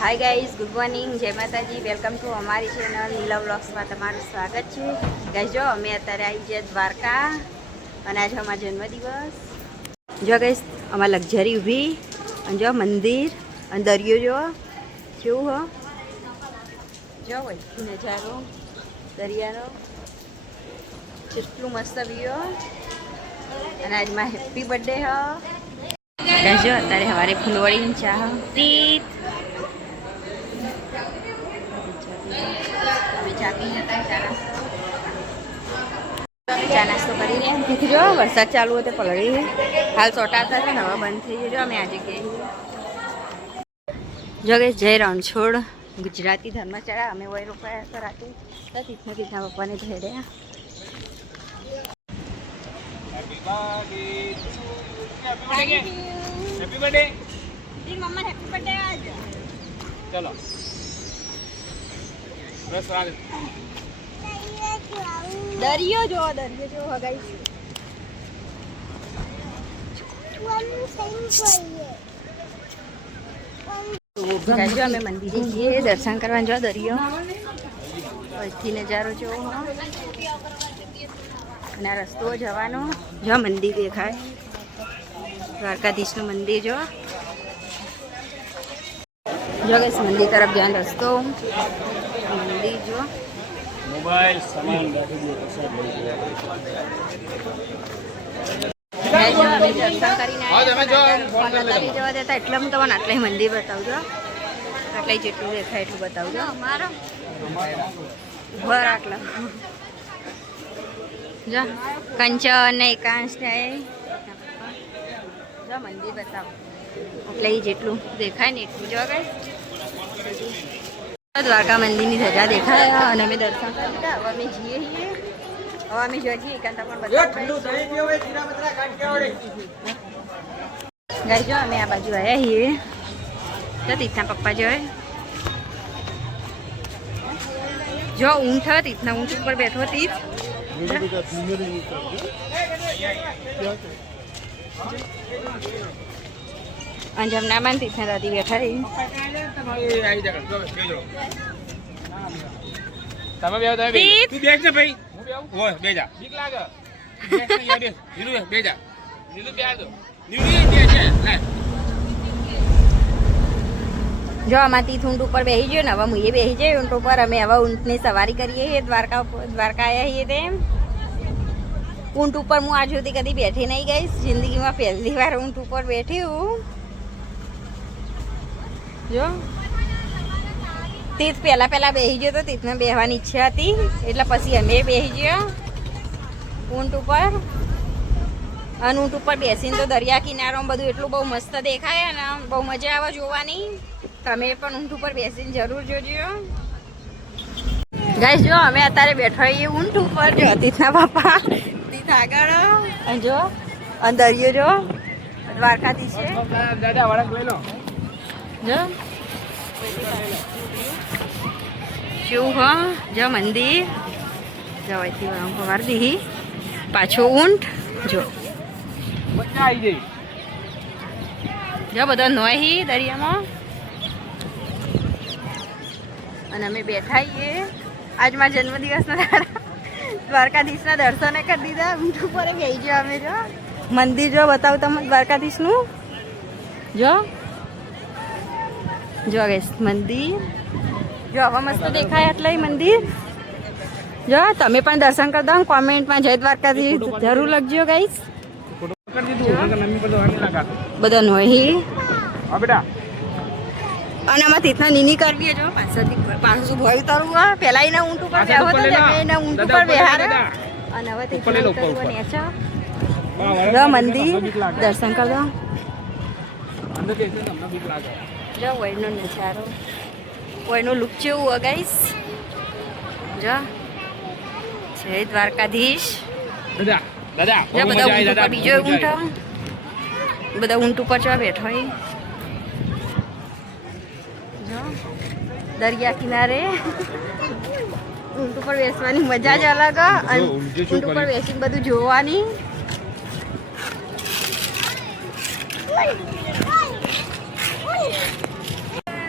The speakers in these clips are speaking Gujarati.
હાય ગાઈઝ, ગુડ મોર્નિંગ, જય માતાજી. વેલકમ ટુ અમારી ચેનલ નીલા વ્લોગ્સમાં તમારું સ્વાગત છે. ગાઈઝ જો અમે અત્યારે આવી જઈએ દ્વારકા અને આજે અમારો જન્મદિવસ. જો ગાઈઝ અમારે લક્ઝરી ઊભી અને જો મંદિર અને દરિયો જો કેવું હો, જો હોય નજારો દરિયાનો કેટલું મસ્ત વ્યૂ. અને આજ મારા હેપી બર્થડે હ ગાઈઝ. જો અત્યારે સવારે ફૂલવડી ચા પ્રીત ચા નાસ્તો કરીને તેથી જો વરસાદ ચાલુ હતો પલળી હાલ ચોટાતા હતા ને હવે બંધ થઈ ગયો. અમે આજે કે જો કે જય રણછોડ ગુજરાતી ધર્મશાળા અમે વય રોકાયા હતા રાતે તો તીથના તીથના પપ્પાને થઈ રહ્યા. હેપી બર્થડે મમ્મા હેપી બર્થડે આજ ચલો બસ આ દરિયો જો હગાઈ અમે મંદિરે જઈએ દર્શન કરવા. જો દરિયો અહીંથી નજારો જોવો અને આ રસ્તો જવાનો. જો મંદિર દેખાય દ્વારકાધીશનું મંદિર. જો ગઈશ મંદિર તરફ ધ્યાન રસ્તો મંદિર જો મોબાઈલ સામાન અમે દર્શન કરીને જવા દેતા એટલે હું તમને આટલા મંદિર બતાવજો. આટલા જેટલું દેખાય એટલું બતાવજો. ભર આટલા જો કંચન ને એકાંશ જો મંદિર બતાવો એટલે જેટલું દેખાય ને એટલું જો ગઈ. દ્વારકા મંદિરની ધજા દેખાય અને અમે દર્શન કરી દીધા. હવે અમે જઈએ છીએ. હવે અમે જોઈએ એકાંત પણ ગાઈ. જો અમે આ બાજુ આવ્યા છીએ તો તીથના પપ્પા જોય જો ઊંઠ તીથના ઊંઠ ઉપર બેઠો તીથ અને જમનામાં તીથના દાદી બેઠા તમે બે તું બેસ ને ભાઈ ઓય બે જા બીક લાગે બેસ ને યાર નીલુ બે જા નીલુ બે આ દો નીલુ બે છે લે. જો આમાં તીથ ઊંટ ઉપર બેસી ગયો ને હવે હું એ બેસી જાય ઊંટ ઉપર. અમે હવે ઊંટની સવારી કરીએ છીએ. દ્વારકા આવ્યા છીએ તેમ ઊંટ ઉપર હું આજ સુધી કદી બેઠી નહીં ગઈ. જિંદગીમાં પહેલી વાર ઊંટ ઉપર બેઠી હું. જો તીથ પહેલા બેસી ગયો તો તીથને બેસવાની ઈચ્છા હતી એટલે પછી અમે બેસી ગયો ઊંટ ઉપર. અને ઊંટ ઉપર બેસીને તો દરિયા કિનારો બધું એટલું બહુ મસ્ત દેખાય ને બહુ મજા આવે જોવાની. તમે પણ ઊંટ ઉપર બેસીને જરૂર જોજો ગાઈસ. જો અમે અત્યારે બેઠા છીએ ઊંટ ઉપર. જો તીથના પપ્પા તીથ આગળ અને જો દરિયો જો દ્વારકાધીશ છે. દાદા વળાંક લઈ લો જો શું હા જો મંદિર જો અહીંથી વળાંક વાર દીધી પાછો ઊંટ જો બધા આવી જઈ જો બધા નોહી દરિયામાં. અને અમે બેઠા છીએ આજ મારા જન્મદિવસના દાડા દ્વારકાધીશના દર્શને કરી દીધા. ઊંટ ઉપર ગઈ જો અમે. જો મંદિર જો બતાવું તમને દ્વારકાધીશનું. જો જો ગઈશ મંદિર જો આવા મસ્ત દેખાય એટલે મંદિર. જો તમે પણ દર્શન કરી દો. કોમેન્ટમાં જય દ્વારકાધીશ જરૂર લખજો ગાઈસ. બધા નોહી અને આમાં તીથના નીની કરવી જો પાછું ભય ઉતારવું. પેલા એના ઊંટ ઉપર બેહો તો એના ઊંટ ઉપર બેહાર અને હવે તીથના મંદિર દર્શન કરી દો. જો વયનો નજારો વયનો લુક જેવું અગાઈશ. જો જય દ્વારકાધીશ. જો બધા ઊંટ ઉપર બીજો ઊંટ બધા ઊંટ ઉપર જો બેઠો જો દરિયા કિનારે ઊંટ ઉપર બેસવાની મજા જ અલગ. અને ઊંટ ઉપર બેસીને બધું જોવાની.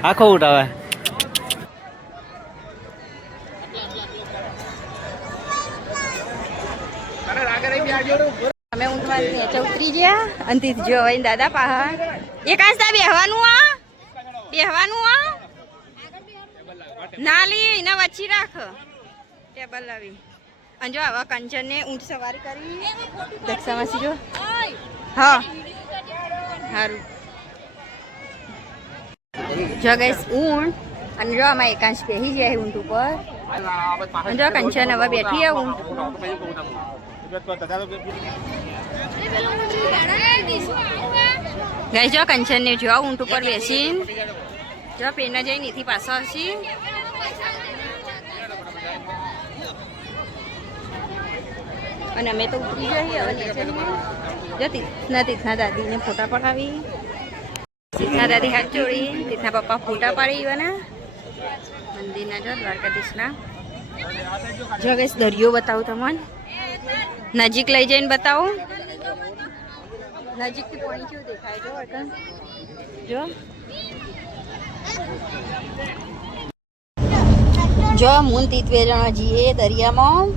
આખો ઉઠાવે. અમે ઊંટમાં નીચે ઉતરી ગયા અને તી જો હવે દાદા પાહા એક આસ્તા બેહવાનું આ નાલી એના વચ્ચે રાખ ટેબલ લાવી અને જો આવા કંચનને ઊંટ સવારી કરી દક્ષામાસી જો હા સારું જો ગાઈસ ઊંટ અને જો આમાં એકાંશ બેસી જાય ઊંટ ઉપર અને જો કંચન હવે બેઠી છે ઊંટ ગાઈસ જો કંચન ને જો ઊંટ ઉપર બેસીને જો પેના જઈને નીથી પાછો આવશે અને અમે તો ઉતરી જઈએ હવે નીચે જો તીથના દાદીને ફોટા પડાવી તીથના દાદી હાથ જોડી તીથના પપ્પા ફોટા પાડી એવાના મંદિરના જો દ્વારકાધીશના જો ગાઈસ દરિયો બતાવું તમને નજીક લઈ જઈને બતાવું નજીકથી પાણી કેવું દેખાય જો જો મૂન તીત 2 જણા જઈએ દરિયામાં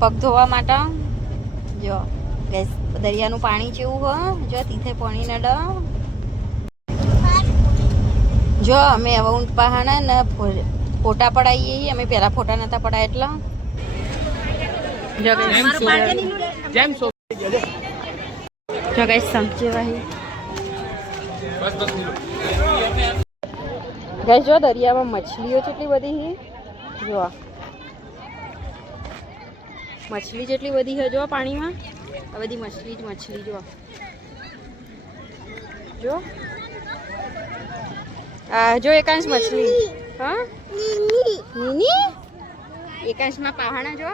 પગ ધોવા માટે જો ગેસ દરિયાનું પાણી જેવું હોય જો તીથે પાણી નડ જો અમે હવે ઊંટ પહાણા ને ફોટા પડાવીએ અમે પહેલા ફોટા નતા પડાય એટલા જો ગાઈસ સમજે ભાઈ ગાઈસ જો દરિયામાં મછલીઓ કેટલી બધી છે જો મછલી જેટલી બધી છે જો પાણીમાં આ બધી મછલી જો આ જો એકાંશ મછલી હા નીની એકાંશમાં પહાણા જો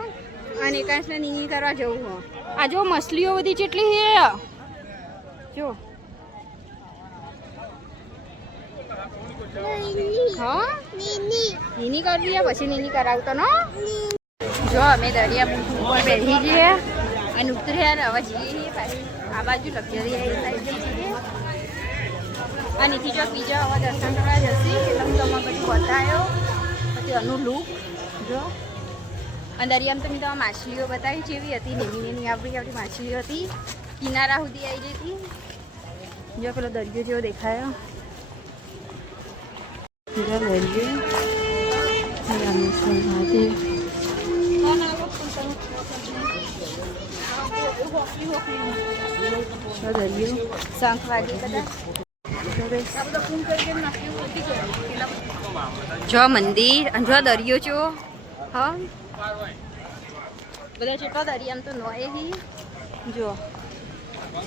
અને એકાંશને નીની કરવા જવું હો આ જો મછલીઓ બધી જેટલી છે જો હા નીની કરવી પછી નીની કરાવતો ને જો અમે દરિયા ઉપર બેસી જઈએ અને ઉતર્યા હવે જઈએ પાછી આ બાજુ લક્ઝરી અને એથી જો બીજા હવે દર્શન કરવા જશે એટલે હું તમે બધું બતાવ્યો પછી અનું લુક જો અને દરિયામાં તો મેં તમે માછલીઓ બતાવી જેવી હતી નીની આપણી માછલીઓ હતી કિનારા સુધી આવી જતી જો પેલો દરિયો જેવો દેખાયો શંખ વાગી કદાચ જો મંદિર અને જો દરિયો છો હા બધા જેટલો દરિયામાં તો નોય હી જો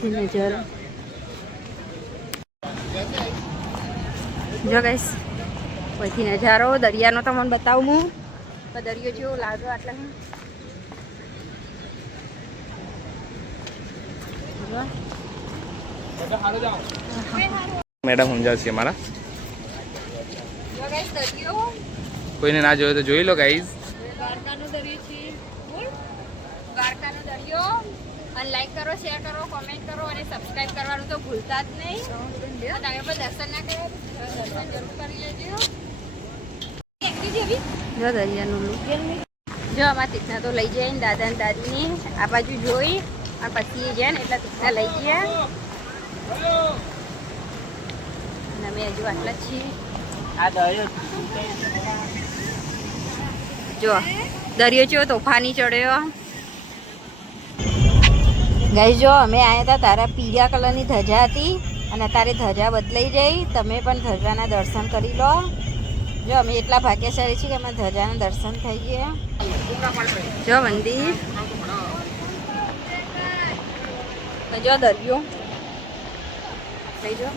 નજર જો ગાઈસ પછી નજારો દરિયાનો તમને બતાવું હું તો દરિયો જેવો લાગે આટલા મેડમ સમજાવશે મારા જો ગાઈસ દરિયો કોઈને ના જોયો તો જોઈ લો ગાઈઝ દ્વારકાનો દરિયો છે દ્વારકાનો દરિયો અને લાઈક કરો શેર કરો કોમેન્ટ કરો અને સબસ્ક્રાઇબ કરવાનું તો ભૂલતા જ નહીં તમે પણ દર્શન ના કર્યા દર્શન જરૂર કરી લેજો જો દરિયાનું લુક જો અમારા તીથના તો લઈ જાય ને દાદા ને દાદીને આ બાજુ જોઈ અને પછી જાય ને એટલા તીથના લઈ ગયા અને અમે હજુ આટલા જ છીએ જો દરિયો ચો તોફાની ચડ્યો ગાઈસ જો અમે આવ્યા હતા તારા પીળા કલરની ધજા હતી અને તારી ધજા બદલાઈ જઈ તમે પણ ધજાના દર્શન કરી લો જો અમે એટલા ભાગ્યશાળી છીએ કે અમે ધજાના દર્શન થઈ ગયા જો મંદિર જો દરિયો લઈ જો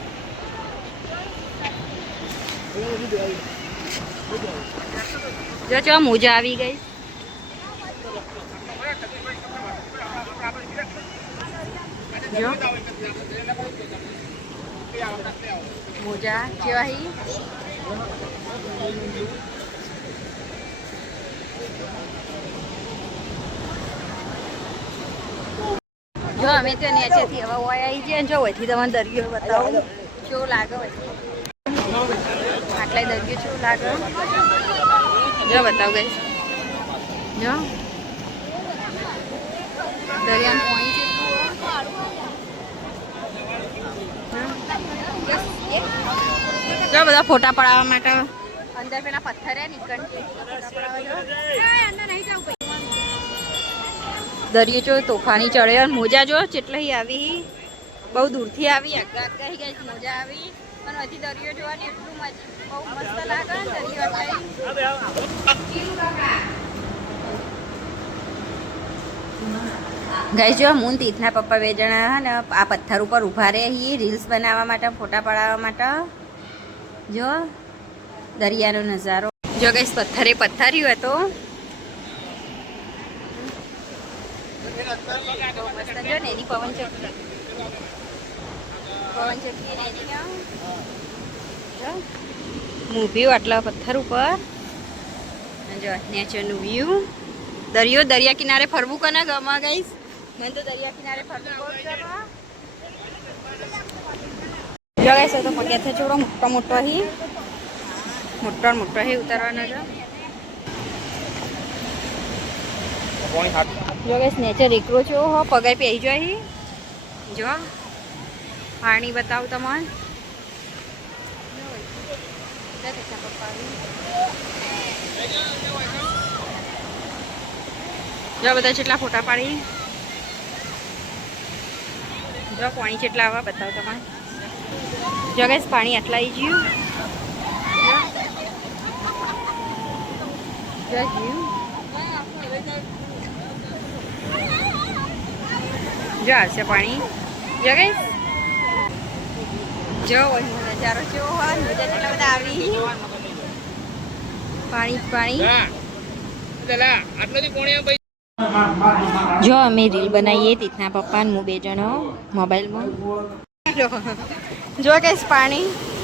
જો ચો મોજા આવી ગઈ જો મોજા કેવા હી જો અમે તો નીચેથી હવે ઓય આવી ગયા જો વહીથી તમને દરિયો બતાવો કેવો લાગે વહીથી એટલે દરિયો કેવું લાગે જો બતાવ ગઈ જો દરિયાનું પાણી જો બધા ફોટા પડાવવા માટે અંદર પેલા પથ્થર દરિયો જો તોફાની ચડ્યો મોજા જો ચેટલી આવી બહુ દૂરથી આવી આગળ કહી ગઈ મોજા આવી પણ હજી દરિયો જોવાની એટલું બહુ મસ્ત લાગે દરિયો ગઈ જો હું તીથના પપ્પા બે જણા ને આ પથ્થર ઉપર ઊભા રહે રીલ્સ બનાવવા માટે ફોટા પડાવવા માટે જો દરિયાનો નજારો જો ગઈ પથ્થરે પથ્થર્યું હતો જો ને એની પવન ચક્કી ને એની જો મૂવ્યું આટલા પથ્થર ઉપર જો નેચરનું વ્યૂ દરિયા કિનારે ફરવું કોને ગમે ગાઈસ મને તો દરિયા કિનારે ફરવું બહુ ગમે જો ગાઈસ તો પગે છે છોડો મોટો હી ઉતારવાનો છે જો ગાઈસ નેચર એકલો છો હો પગે પેઈ જાય જો પાણી બતાવું તમને જો બધા કેટલા ફોટા પાડી જો પાણી કેટલા આવા બતાવો તમારે જો ગાઈસ પાણી આટલા આવી ગયું જો આવશે પાણી જો ગાઈસ જો નજારો કેવો હોય મજા કેટલા બધા આવી પાણી જો અમે રીલ બનાવીએ તીથના પપ્પા હું બે જણો મોબાઈલમાં જો કઈશ પાણી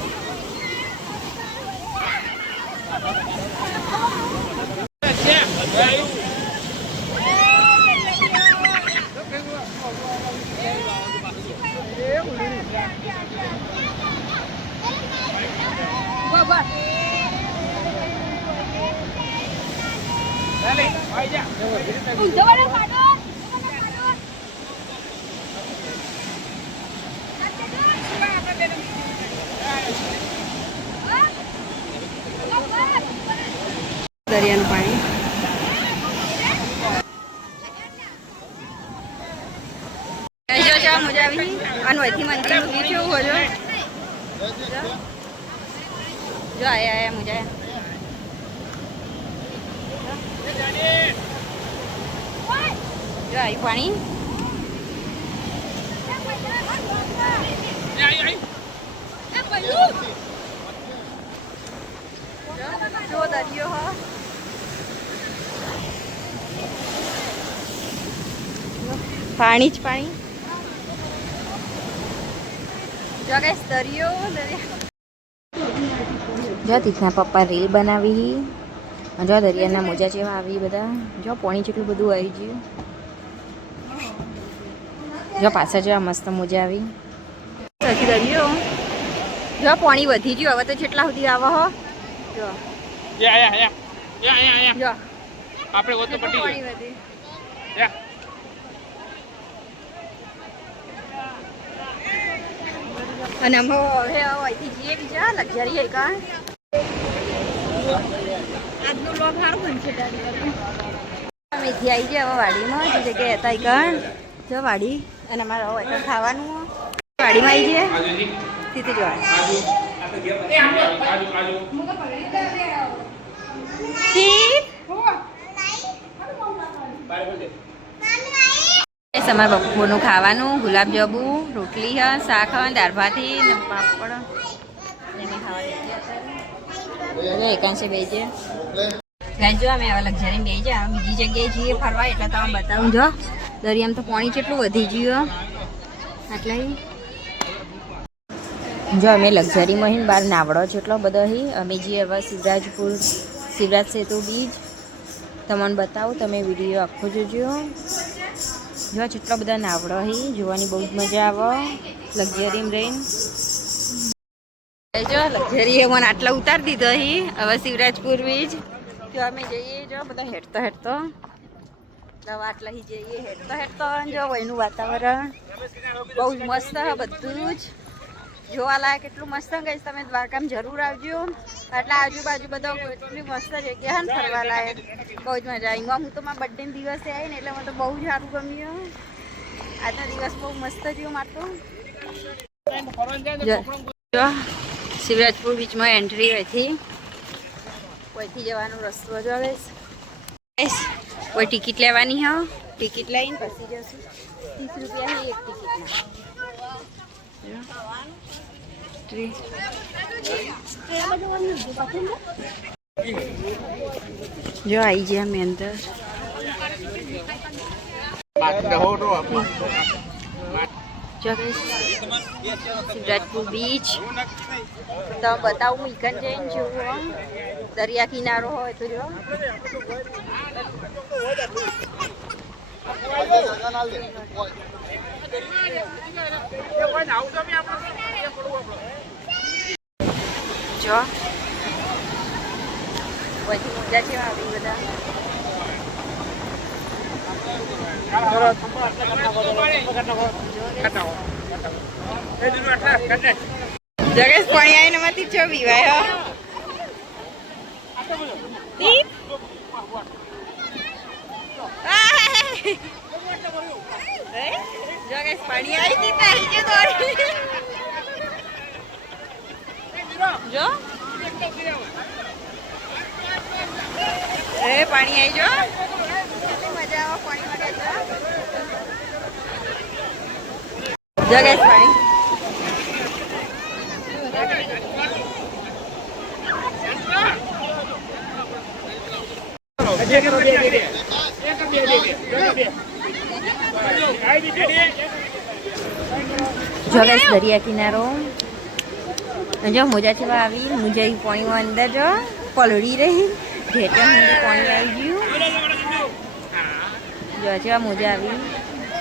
દરિયાનું પાણી જો મજા આવી અને વહીથી મંદિર કેવું હોય જો આયા મજા જો આવી પાણી જો દરિયો હો પાણી જ પાણી જો ગાઈસ દરિયો જો તીથના પપ્પા રીલ બનાવી જો દરિયાના મોજા જેવા આવી બધા જો પાણી જેટલું બધું આવી ગયું જો પાછા જેવા મસ્ત મોજા આવી દરિયો જો પાણી વધી ગયું હવે તો જેટલા સુધી આવે હો જો જો આપણે ઓતો પટી પાણી વધી અને અમે હવે અહીંથી જઈએ બીજા લક્ઝરી કા આજનો લોક સારું બનશે મેથી આવી જાય હવે વાડીમાં જે જગ્યાએ હતા કણ જો વાડી અને અમારે હવે ખાવાનું વાડીમાં આવી જાય તીથી જોવાનું અમારા બપોરનું ખાવાનું ગુલાબજાંબુ રોટલી હ શાક હ દાળ ભાતી ને પાપડ એને ખાવા એકાંશે બે છે ગાય જો અમે આવા લક્ઝરી બે છે બીજી જગ્યાએ જઈએ ફરવા એટલે તમે બતાવું જો દરિયામાં તો પાણી કેટલું વધી ગયું એટલે જો અમે લક્ઝરીમાં બહાર નાવડો જેટલો બધો અમે જઈએ હવે શિવરાજ સેતુ બીચ તમને બતાવું તમે વિડીયો આખો જોજો જો જેટલા બધા નાવડો જોવાની બહુ જ મજા આવે લક્ઝરીમાં રહીને જો લક્ઝરી મને આટલા ઉતારી દીધો અહીં હવે શિવરાજપુર બીચ જો અમે જઈએ જો બધા હેઠતો દવા આટલા જઈએ હેઠતો જો એનું વાતાવરણ બહુ જ મસ્ત છે બધું જ જોવાલાયક એટલું મસ્ત કહીશ તમે દ્વારકામાં જરૂર આવજો એટલે આજુબાજુ બધો એટલી મસ્ત જગ્યા ને ફરવા લાયક બહુ જ મજા આવી હું તો મારા બર્થડે દિવસે આવી ને એટલે મને તો બહુ જ સારું ગમ્યું આજનો દિવસ બહુ મસ્ત ગયો માટો જો શિવરાજપુર બીચમાં એન્ટ્રી હતી કોઈથી જવાનો રસ્તો જો હવે કોઈ ટિકિટ લેવાની હા ટિકિટ લઈને પછી જશું 30 રૂપિયા એક ટિકિટના જો આવી ગયા અમે અંદર જો શિવરાજપુર બીચ તો બતાવું ઈકન જઈને જોવું દરિયા કિનારો હોય તો જો જો પછી મજા છે આવી બધા જગેશ પાણી આવીને માંથી ચો પીવાય જગેશ પાણી આવી જો એ પાણી આવી જો મજા આવે પાણી જગેશ પાણી જગેશ દરિયા કિનારો જો મોજા છે આવી મુજા પાણીમાં અંદર જો પલળી રહી ઘેટા સુધી પાણી આવી ગયું જો છે મોજા આવી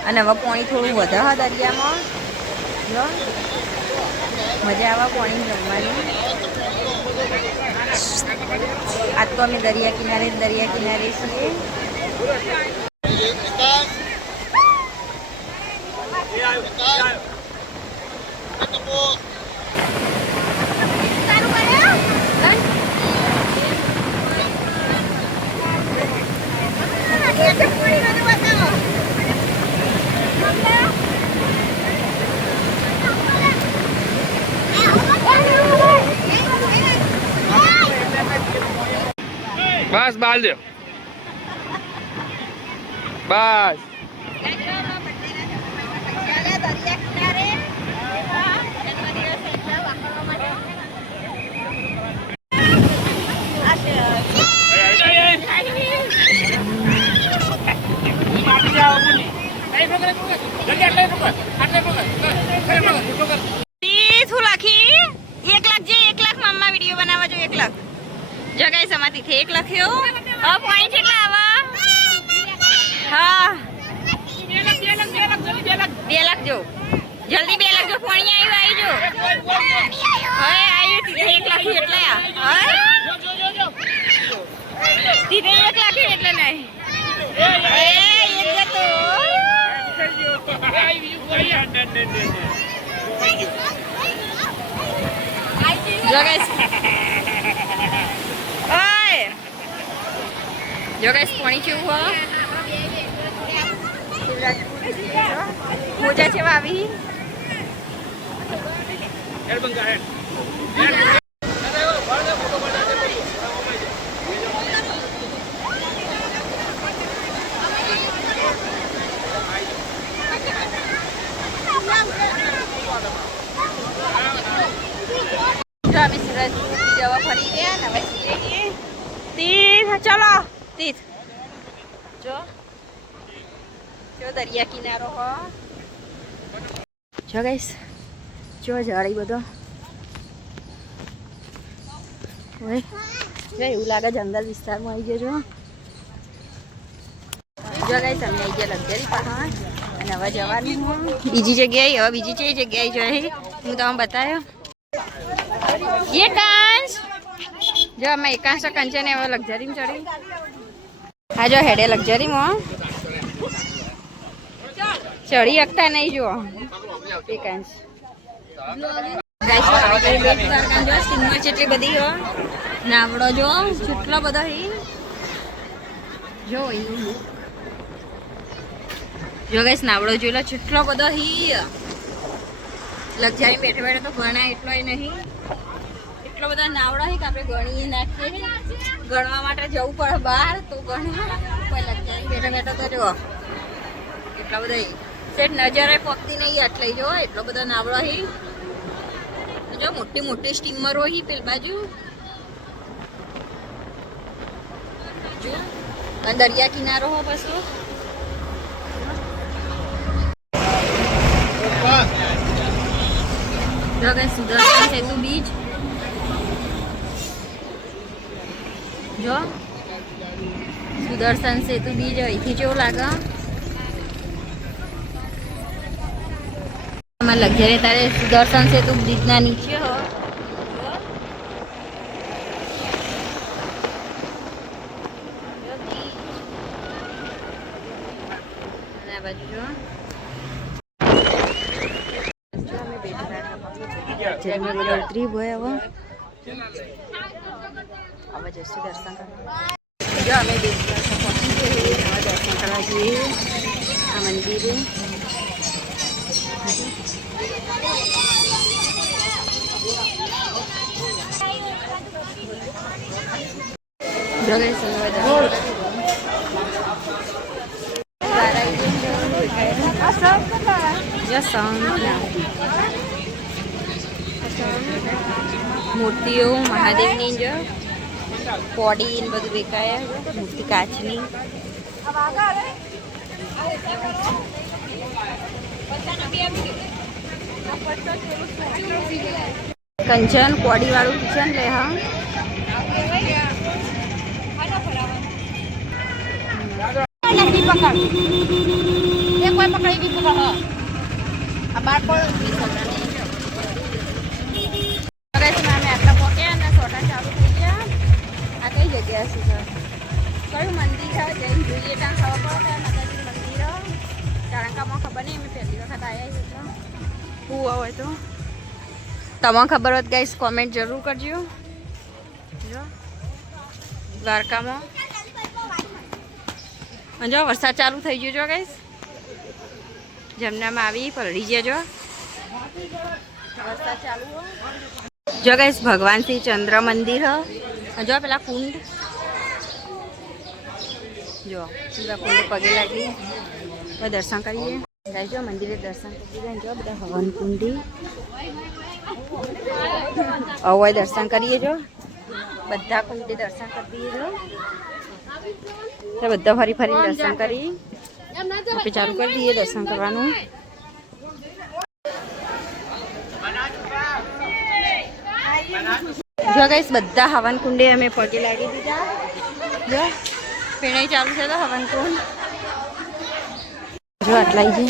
અને હવે પાણી થોડું વધારે દરિયામાં જો મજા આવે પાણી જમવાની આજ તો અમે દરિયા કિનારે છીએ બસ બાલ દો બસ જગાઈ સમાતી 1 લખ્યો પોઈન્ટ કેટલા આવા હા 2 લાખ જો જલ્દી 2 લાખ જો પાણી આવ્યું આવી જો હવે આવ્યું 1 લાખ એટલે તીધે 1 લાખ એટલે નહીં જો ગાઈસ પાણી કેવું હો મોજા છે આવી અમે શિવરાજપુર જવા ફરી ગયા ને હવે જઈએ તીર્થ ચલો તીર્થ જો દરિયા કિનારો હો જો ગાઈસ જો ઝાડી બધો ઓય એવું લાગે જંગલ વિસ્તારમાં આવી ગયો જો ગાઈસ અમે આવી ગયા લક્ઝરી પહાડ અને હવે જવાનું બીજી જગ્યાએ હવે બીજી કઈ જગ્યાએ જાય હું તમને બતાવ્યો એકાંશ જો અમે એકાંશ કંચન એવો લક્ઝરીમાં ચડી હા જો હેડે લક્ઝરીમાં ચડી શકતા નહીં જો એકાંશ સ્ટીમર જેટલી બધી હો નાવડો જો કેટલો બધો જો જો ગાઈસ નાવડો જોઈ લો કેટલો બધો લક્ઝરી બેઠે બેઠે તો ગણાય એટલો નહીં એટલો બધા નાવડા કે આપણે ગણી નાખીએ ગણવા માટે જવું પડે બહાર તો ગણે કોઈ લક્ઝરી બેઠે બેઠો તો જો એટલા બધા સેટ નજરે પકતી નહીં એટલે જો એટલો બધો નાવડો જો મોટી મોટી સ્ટીમરો પેલ બાજુ જો દરિયા કિનારો હો પાછો જો કે સુદર્શન સેતુ બીચ જો સુદર્શન સેતુ બીચ અહીંથી કેવું લાગે આમાં લક્ઝરી તારે સુદર્શન સેતુ બ્રિજના નીચે હો બાજુ જો ઉતરી હોય હવે જઈશું દર્શન કરવા જો અમે દર્શન કરવા જઈએ આ મંદિરે મૂર્તિઓ મહાદેવની જો પોડી ને બધું વેચાય મૂર્તિ કાચની કંચન કોડી વાળું કિચન લે હા આટલા પોક્યા અને સોટા ચાલુ થઈ ગયા આ કઈ જગ્યા છે સર કયું મંદિર છે જઈને જોઈએ ત્યાં ખબર પડે માતાજી મંદિર ચાણકામાં ખબર નહીં અમે પહેલી વખત આવ્યા છે તો હું હોય તો તમને ખબર હોત ગાઈસ કોમેન્ટ જરૂર કરજો જો દ્વારકામાં જો વરસાદ ચાલુ થઈ ગયો જો ગાઈસ જમનામાં આવી પલળી જજો વરસાદ ચાલુ હોય જો ગાઈસ ભગવાન શ્રી ચંદ્ર મંદિર જો પેલા કુંડ જો પેલા કુંડ પગે લાગી દર્શન કરીએ ગાઈસ જો મંદિરે દર્શન કરી ગયા જો બધા હવન કુંડી હવે દર્શન કરીએ જો બધા કુંડે દર્શન કરી દઈએ જો બધા ફરી ફરી દર્શન કરી આપણે ચાલુ કરી દઈએ દર્શન કરવાનું જો ગાઈસ બધા હવન કુંડે અમે પગે લાગી દીધા જો પીણાઈ ચાલુ છે તો હવન કુંડ જો આટલાઈ છે